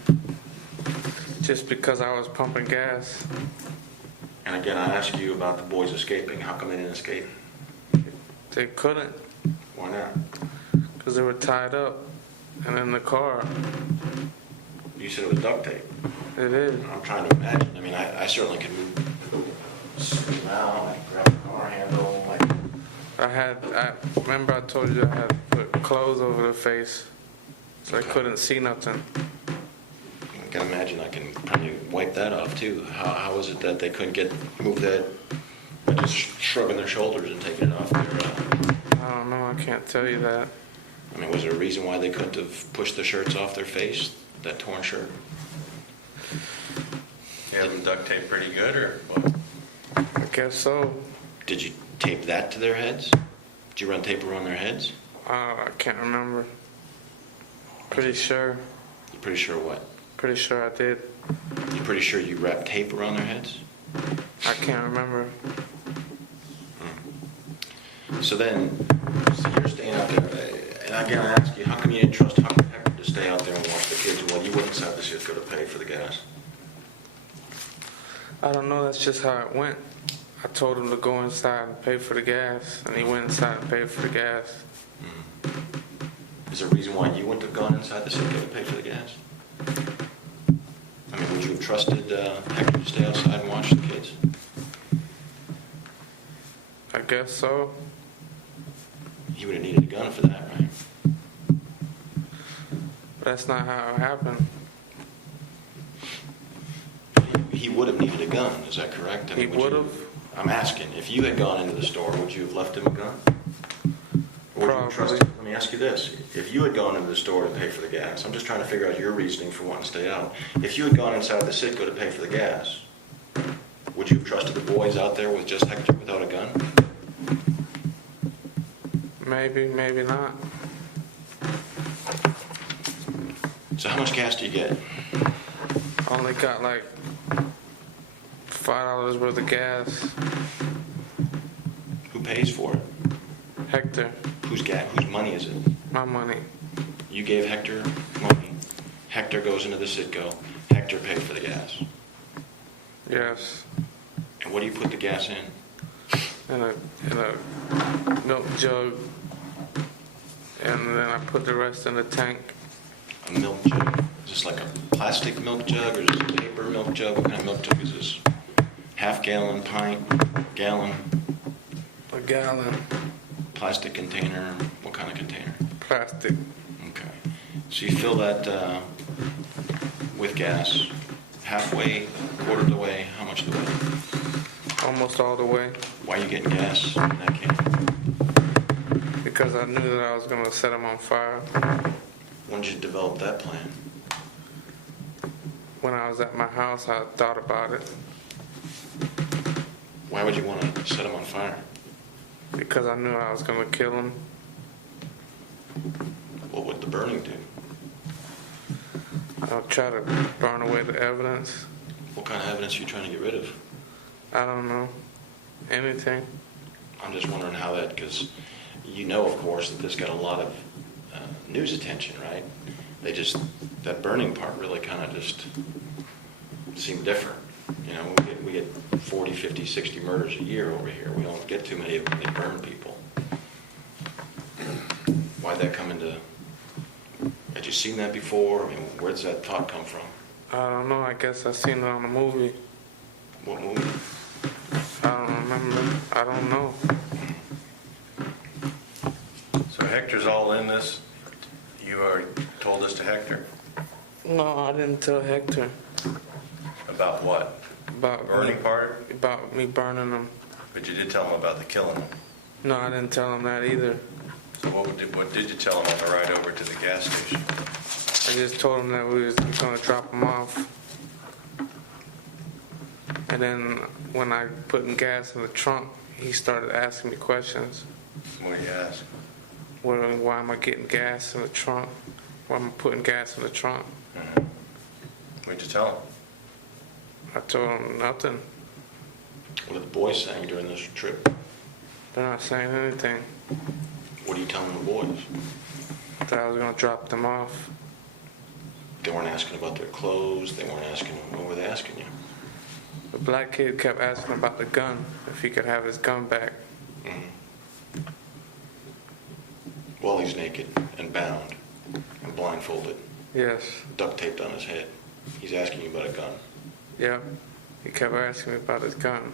Just because I was pumping gas. And again, I asked you about the boys escaping. How come they didn't escape? They couldn't, Why not? because they were tied up and in the car. You said it was duct tape. It is. I'm trying to imagine. I mean, I certainly could scoot around, like grab the car handle, like... I remember I told you I had to put clothes over the face so I couldn't see nothing. I can imagine I can probably wipe that off too. How is it that they couldn't move that by just shrugging their shoulders and taking it off their... I don't know, I can't tell you that. I mean, was there a reason why they couldn't have pushed the shirts off their face, that torn shirt? You had them duct taped pretty good, or what? I guess so. Did you tape that to their heads? Did you run tape around their heads? I can't remember. Pretty sure. You pretty sure what? Pretty sure I did. You pretty sure you wrapped tape around their heads? I can't remember. So you're staying out there, and again, I ask you, how come you didn't trust Hector to stay out there and watch the kids while you went inside the Citgo to pay for the gas? I don't know, that's just how it went. I told him to go inside and pay for the gas, and he went inside and paid for the gas. Is there a reason why you wouldn't have gone inside the Citgo to pay for the gas? I mean, would you have trusted Hector to stay outside and watch the kids? I guess so. He would have needed a gun for that, right? But that's not how it happened. He would have needed a gun, is that correct? I He mean, would have. I'm asking, if you had gone into the store, would you have left him a gun? Or would you have Probably. trusted? Let me ask you this. If you had gone into the store to pay for the gas, I'm just trying to figure out your reasoning for wanting to stay out. If you had gone inside the Citgo to pay for the gas, would you have trusted the boys out there with just Hector without a gun? Maybe, maybe not. So how much gas do you get? I only got like $5 worth of gas. Who pays for it? Hector, Whose money is it? my money. You gave Hector money. Hector goes into the Citgo. Hector paid for the gas. Yes. And what do you put the gas in? In a milk jug. And then I put the rest in the tank. A milk jug? Is this like a plastic milk jug or is this a paper milk jug? What kind of milk jug is this? Half gallon, pint, gallon, A gallon. plastic container? What kind of container? Plastic. Okay. So you fill that with gas halfway, quarter of the way, how much of the way? Almost all the way. Why are you getting gas in that can? Because I knew that I was going to set them on fire. When did you develop that plan? When I was at my house, I thought about it. Why would you want to set them on fire? Because I knew I was going to kill them. What would the burning do? I'll try to burn away the evidence. What kind of evidence are you trying to get rid of? I don't know. Anything. I'm just wondering how that, because you know, of course, that this got a lot of news attention, right? That burning part really kind of just seemed different. You know, we get 40, 50, 60 murders a year over here. We don't get too many of them. They burn people. Why'd that come into... Had you seen that before? I mean, where does that thought come from? I don't know. I guess I seen it on a movie. What movie? I don't remember. I don't know. So Hector's all in this? You already told this to Hector? No, I didn't tell Hector About what? about Burning part? about me burning them. But you did tell him about the killing them. No, I didn't tell him that either. So what did you tell him on the ride over to the gas station? I just told him that we was going to drop them off. And then when I put in gas in the trunk, he started asking me questions. What did you ask? Why am I getting gas in the trunk? Why am I putting gas in the trunk? What'd you tell him? I told him nothing. What are the boys saying during this trip? They're not saying anything. What are you telling the boys? That I was going to drop them off. They weren't asking about their clothes. They weren't asking... What were they asking you? The black kid kept asking about the gun, if he could have his gun back. While he's naked and bound and blindfolded, Yes. duct taped on his head. He's asking you about a gun. Yeah. He kept asking me about his gun.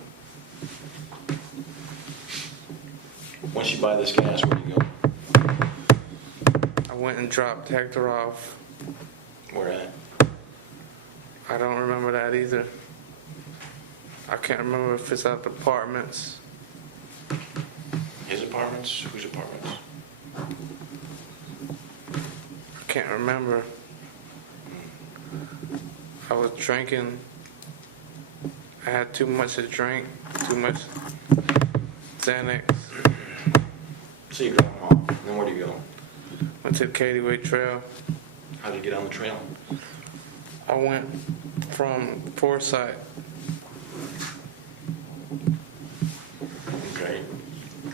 Once you buy this gas, where do you go? I went and dropped Hector off. Where at? I don't remember that either. I can't remember if it's at the apartments. His apartments? Whose apartments? I can't remember. I was drinking. I had too much to drink, too much Xanax. So you drop them off, and then where do you go? Went to the Cady Trail. How do you get on the trail? I went from Forsyth. Okay.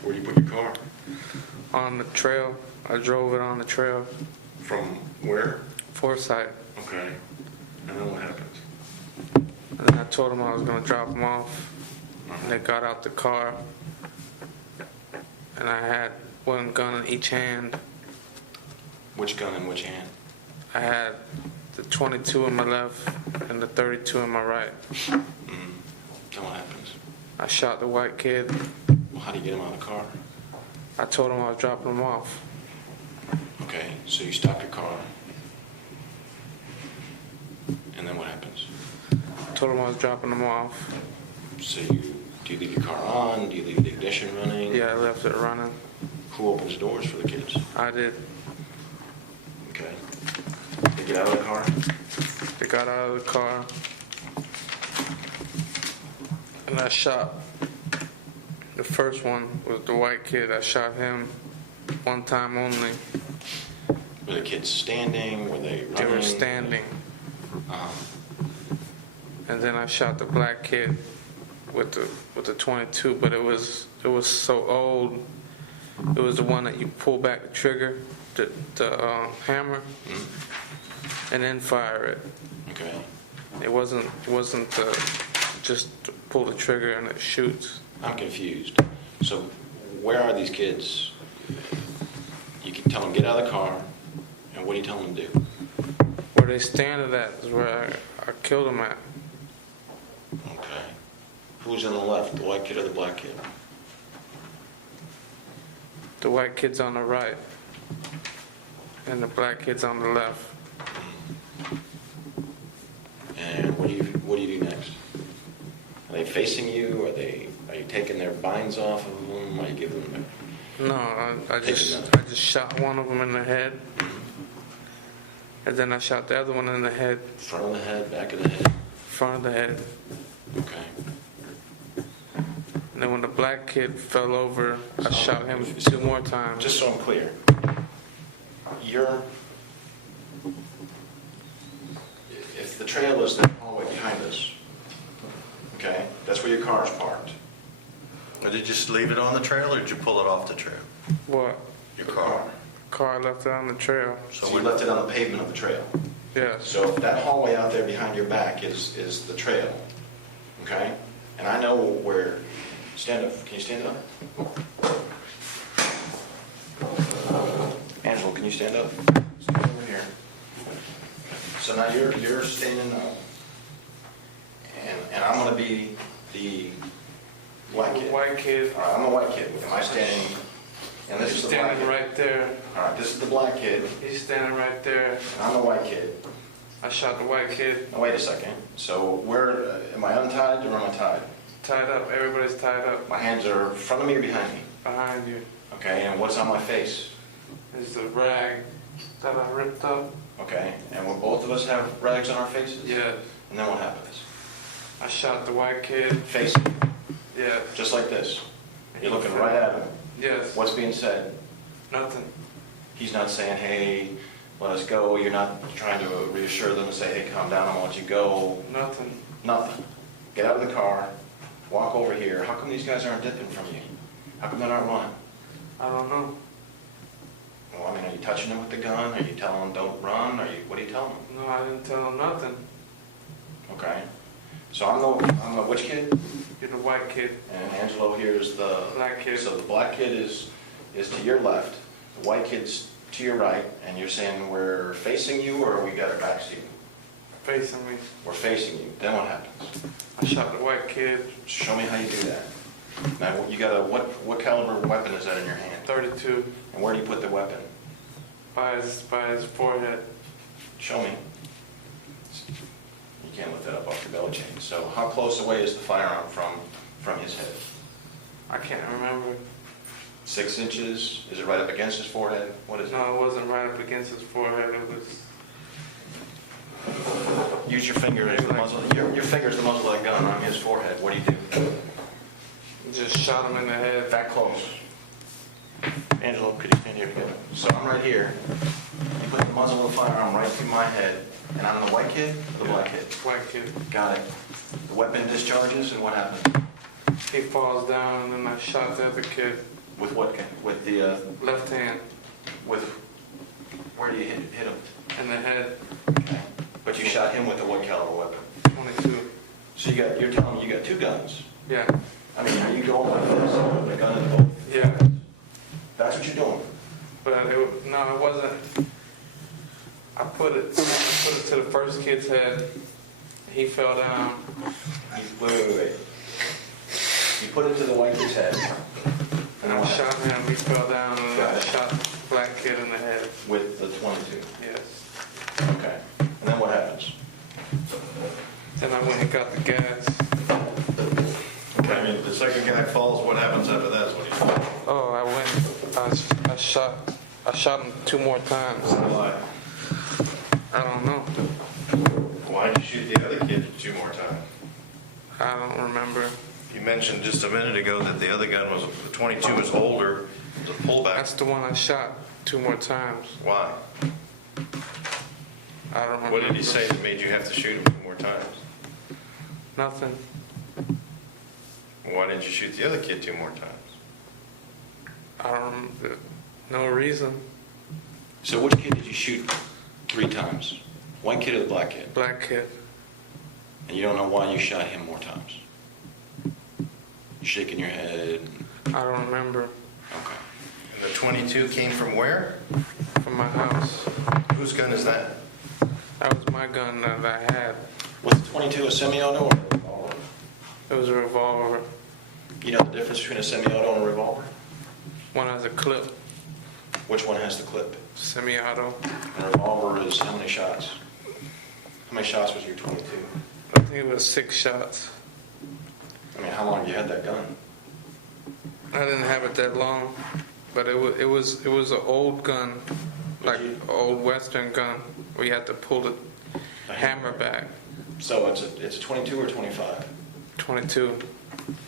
Where do you put your car? On the trail. I drove it on the trail. From where? Forsyth. Okay. And then what happens? And then I told them I was going to drop them off. And they got out the car. And I had one gun in each hand. Which gun in which hand? I had the 22 in my left and the 32 in my right. Then what happens? I shot the white kid. Well, how do you get him out of the car? I told him I was dropping him off. Okay, so you stop your car. And then what happens? I told him I was dropping him off. So do you leave your car on? Do you leave the ignition running? Yeah, I left it running. Who opens doors for the kids? I did. Okay. They get out of the car? They got out of the car. And I shot. The first one was the white kid. I shot him one time only. Were the kids standing? Were they running? They were standing. Uh-huh. And then I shot the black kid with the 22, but it was so old. It was the one that you pull back the trigger, the hammer, and then fire it. Okay. It wasn't just pull the trigger and it shoots. I'm confused. So where are these kids? You can tell them get out of the car, and what do you tell them to do? Where they standing at is where I killed them at. Okay. Who's on the left, the white kid or the black kid? The white kid's on the right, and the black kid's on the left. And what do you do next? Are they facing you? Are you taking their binds off of them? Are you giving them No, I just shot one of them in the head, and then I shot the other one in the head, front of the head, back of the head? front of the head. Okay. And then when the black kid fell over, I shot him 2 more times. Just so I'm clear, if the trail is the hallway behind us, okay, that's where your car is parked. Or did you just leave it on the trail, or did you pull it off the trail? What? Your car. Car left it on the trail. So you left it on the pavement of the trail. Yes. So if that hallway out there behind your back is the trail, okay? And I know where, stand up, can you stand up? Angela, can you stand up? Stand over here. So now you're standing up, and I'm gonna be the black kid. White kid. All right, I'm a white kid. Am I standing, and this He's is the black standing kid. right there. All right, this is the black kid, He's standing right there. and I'm the white kid. I shot the white kid. Now, wait a second. So where, am I untied or am I tied? Tied up. Everybody's tied up My hands are in front of me or behind me? behind you. Okay, and what's on my face? Is the rag that I ripped up. Okay, and will both of us have rags on our faces? Yeah. And then what happens? I shot the white kid. Facing, Yeah. just like this. You're looking right at him. Yes. What's being said? Nothing. He's not saying, hey, let us go. You're not trying to reassure them and say, hey, calm down, I want you to go. Nothing. Nothing. Get out of the car, walk over here. How come these guys aren't dipping from you? How come they're not running? I don't know. Well, I mean, are you touching them with the gun? Are you telling them don't run? What are you telling them? No, I didn't tell him nothing. Okay. So I'm the which kid? You're the white kid. And Angelo here is the Black kid. So the black kid is to your left, the white kid's to your right, and you're saying we're facing you, or we got our backs to you? Facing me. We're facing you. Then what happens? I shot the white kid. Show me how you do that. Now you got what caliber weapon is that in your hand? 32 And where do you put the weapon? by his forehead. Show me. You can't lift that up off your belly chain. So how close away is the firearm from his head? I can't remember. 6 inches? Is it right up against his forehead? What is it? No, it wasn't right up against his forehead. It was. Use your finger as the muzzle. Your finger is the muzzle of that gun on his forehead. What do you do? Just shot him in the head. That close. Angelo, could you stand here together? So I'm right here. You put the muzzle of the firearm right through my head, and I'm the white kid or the black kid? Black kid. Got it. The weapon discharges, and what happens? He falls down, and then I shot the other kid. With what? With the, Left hand with, where do you hit him? in the head, Okay. But you shot him with a what caliber weapon? 22. So you're telling me you got two guns? Yeah, I mean, are you going like this, putting a gun in both? yeah. That's what you're doing? But no, it wasn't. I put it to the first kid's head. He fell down. Wait. You put it to the white kid's head. And I shot him. He fell down, and Got I it. shot the black kid in the head. With the 22? Yes. Okay. And then what happens? Then I went and got the gas. Okay, I mean, the second guy falls, what happens after that is what he's... Oh, I shot him 2 more times. Why? I don't know. Why did you shoot the other kid 2 more times? I don't remember. You mentioned just a minute ago that the other gun was, the 22 was older, it was a pullback. That's the one I shot 2 more times. Why? I don't remember. What did he say that made you have to shoot him 2 more times? Nothing. Why didn't you shoot the other kid 2 more times? I don't remember. No reason. So which kid did you shoot 3 times? White kid or the black kid? Black kid. And you don't know why you shot him more times? You're shaking your head. I don't remember. Okay. And the 22 came from where? From my house. Whose gun is that? That was my gun that I had. Was the 22 a semi-auto or a revolver? It was a revolver. You know the difference between a semi-auto and a revolver? One has a clip. Which one has the clip? Semi-auto. And a revolver is how many shots? How many shots was your 22? I think it was 6 shots. I mean, how long have you had that gun? I didn't have it that long, but it was an old gun, like you- an old Western gun, where you had to pull the hammer back. So it's a 22 or 25? 22.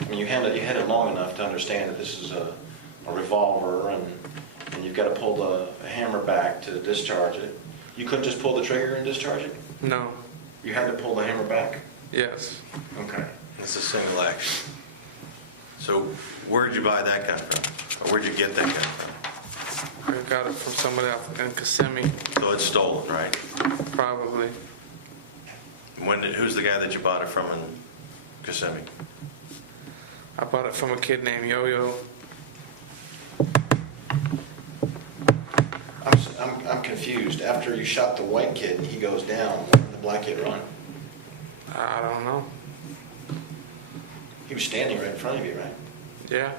I mean, you had it long enough to understand that this is a revolver and you've got to pull the hammer back to discharge it. You couldn't just pull the trigger and discharge it? No. You had to pull the hammer back? Yes. Okay. It's a single action. So where'd you buy that gun from? Or where'd you get that gun from? I got it from somebody else in Kissimmee, So it's stolen, right? probably. Who's the guy that you bought it from in Kissimmee? I bought it from a kid named Yo-Yo. I'm confused. After you shot the white kid and he goes down, where did the black kid run? I don't know. He was standing right in front of you, right? Yeah.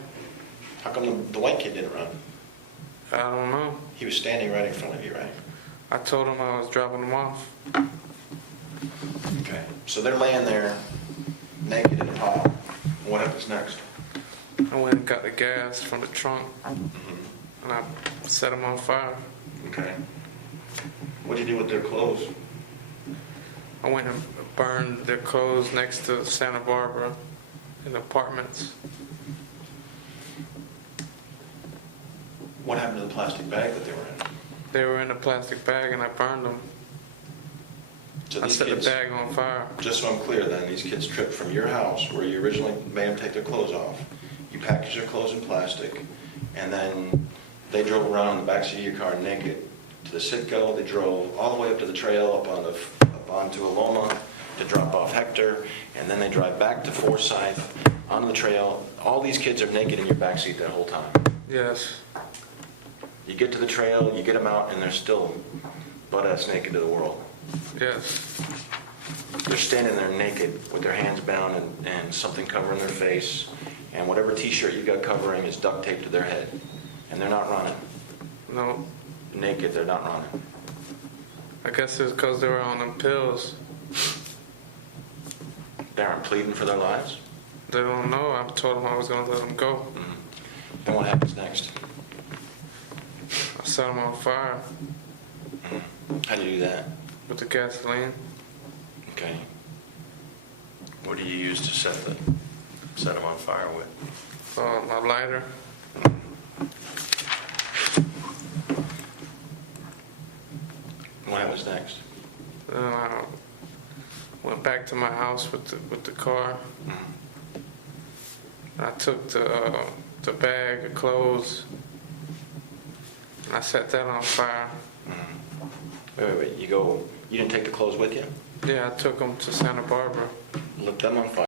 How come the white kid didn't run? I don't know. He was standing right in front of you, right? I told him I was dropping him off. Okay. So they're laying there naked in a pile. What happens next? I went and got the gas from the trunk, and I set them on fire. Okay. What'd you do with their clothes? I went and burned their clothes next to Santa Barbara in apartments. What happened to the plastic bag that they were in? They were in a plastic bag, and I burned them. So I these set the kids, bag on fire. just so I'm clear then, these kids tripped from your house where you originally made them take their clothes off. You packaged their clothes in plastic, and then they drove around in the backseat of your car naked to the Citgo. They drove all the way up to the trail, up onto Aloma to drop off Hector, and then they drive back to Forsyth onto the trail. All these kids are naked in your backseat that whole time. Yes. You get to the trail, you get them out, and they're still butt-ass naked to the world. Yes. They're standing there naked with their hands bound and something covering their face, and whatever t-shirt you got covering is duct taped to their head. And they're not running. No. Naked, they're not running. I guess it's because they were on them pills. They aren't pleading for their lives. They don't know. I told them I was going to let them go. Then what happens next? I set them on fire How do you do that? with the gasoline. Okay. What do you use to set them on fire with? My lighter. What happens next? Then I went back to my house with the car. I took the bag of clothes and I set that on fire. Wait. You didn't take the clothes with you? Yeah, I took them to Santa Barbara. Lit them on fire?